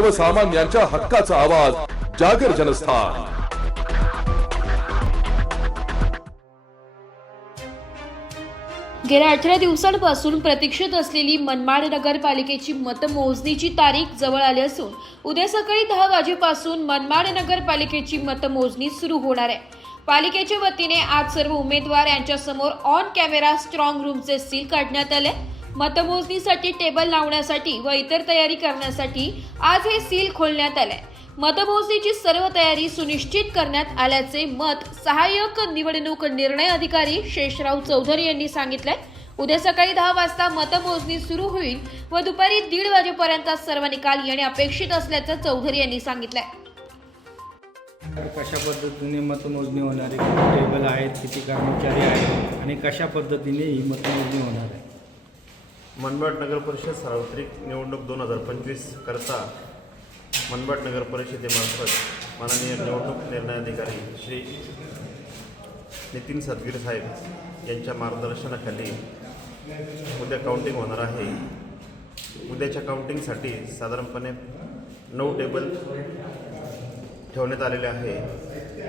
सर्वसामान्यांच्या हक्काचा आवाज जागर जनस्थान. गेल्या अठरा दिवसांपासून प्रतीक्षेत असलेली मनमाड नगरपालिकेची मतमोजणीची तारीख जवळ आली असून उद्या सकाळी दहा वाजेपासून मनमाड नगरपालिकेची मतमोजणी सुरू होणार आहे. पालिकेच्या वतीने आज सर्व उमेदवार यांच्यासमोर ऑन कॅमेरा स्ट्रॉंग रूमचे सील काढण्यात आले. मतमोजणीसाठी टेबल लावण्यासाठी व इतर तयारी करण्यासाठी आज हे सील खोलण्यात आलंय. मतमोजणीची सर्व तयारी सुनिश्चित करण्यात आल्याचे मत सहाय्यक निवडणूक निर्णय अधिकारी शेषराव चौधरी यांनी सांगितलंय. उद्या सकाळी दहा वाजता मतमोजणी सुरू होईल व दुपारी दीड वाजेपर्यंत सर्व निकाल येणे अपेक्षित असल्याचं चौधरी यांनी सांगितलंय. कशा पद्धतीने मतमोजणी होणार आहे? किती टेबल आहेत? किती कर्मचारी आहेत? आणि कशा पद्धतीने ही मतमोजणी होणार आहे? मनमाड नगर परिषद सार्वत्रिक निवडणूक दोन हजार पंचवीस करता मनमाड नगर परिषदेमार्फत माननीय निवडणूक निर्णय अधिकारी श्री नितीन सदगीर साहेब यांच्या मार्गदर्शनाखाली उद्या काउंटिंग होणार आहे. उद्याच्या काउंटिंगसाठी साधारणपणे नऊ टेबल ठेवण्यात आलेले आहे.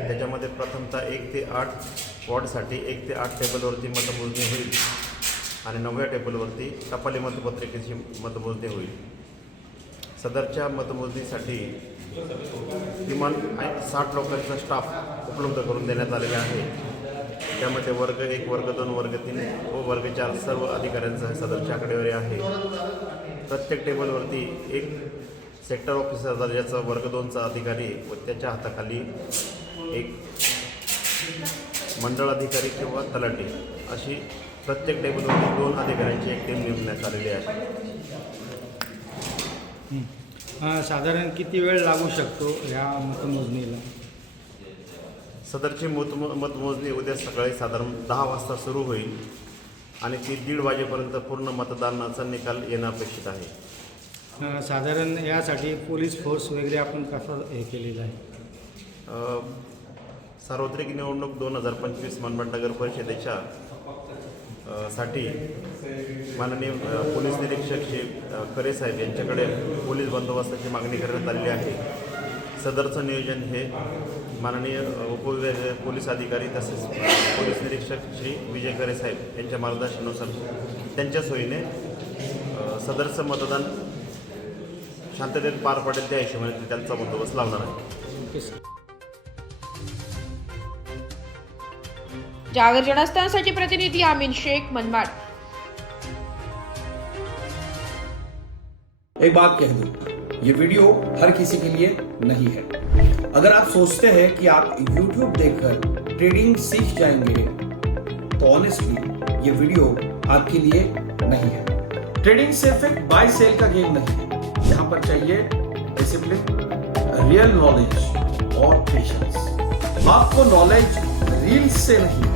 त्याच्यामध्ये प्रथमतः एक ते आठ वॉर्डसाठी एक ते आठ टेबलवरती मतमोजणी होईल. आणि नवव्या टेबलवरती टपाली मतपत्रिकेची मतमोजणी होईल. सदरच्या मतमोजणीसाठी किमान साठ लोकांचा स्टाफ उपलब्ध करून देण्यात आलेला आहे. त्यामध्ये वर्ग एक वर्ग दोन वर्ग तीन व वर्ग चार सर्व अधिकाऱ्यांचा सदरच्या आकडेवारी आहे. प्रत्येक टेबलवरती एक सेक्टर ऑफिसर दर्जाचा वर्ग दोनचा अधिकारी व त्याच्या हाताखाली एक मंडळ अधिकारी किंवा तलाठी अशी प्रत्येक टेबलवरती दोन अधिकाऱ्यांची एक टीम नेमण्यात आलेली आहे. अं, साधारण किती वेळ लागू शकतो ह्या मतमोजणीला? सदरची मत मतमोजणी उद्या सकाळी साधारण दहा वाजता सुरू होईल आणि ती दीड वाजेपर्यंत पूर्ण मतदानाचा निकाल येणं अपेक्षित आहे. अं, साधारण यासाठी पोलीस फोर्स वगैरे आपण कसा हे केलेला आहे? अ, सार्वत्रिक निवडणूक दोन हजार पंचवीस मनमाड नगर परिषदेच्या साठी माननीय पोलीस निरीक्षक श्री खरे साहेब यांच्याकडे पोलीस बंदोबस्ताची मागणी करण्यात आलेली आहे. सदरचं नियोजन हे माननीय अ, उपविभागीय पोलीस अधिकारी तसेच पोलीस निरीक्षक श्री विजय खरे साहेब यांच्या मार्गदर्शनानुसार त्यांच्या सोयीने सदरचं मतदान शांततेत पार पडेल त्या हिशोबाने त्यांचा बंदोबस्त लावणार आहे. जागर जनस्थानसाठी प्रतिनिधी आमीन शेख, मनमाड. एक बात कह दूँ, ये वीडियो हर किसी के लिए नहीं है। अगर आप सोचते हैं कि आप YouTube देखकर ट्रेडिंग सीख जाएँगे तो ऑनेस्टली ये वीडियो आपके लिए नहीं है। ट्रेडिंग सिर्फ़ एक बाय सेल का गेम नहीं है। यहाँ पर चाहिए डिसिप्लिन रियल नॉलेज और पेशेंस आपको नॉलेज रील्स से नहीं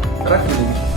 रख लेंगे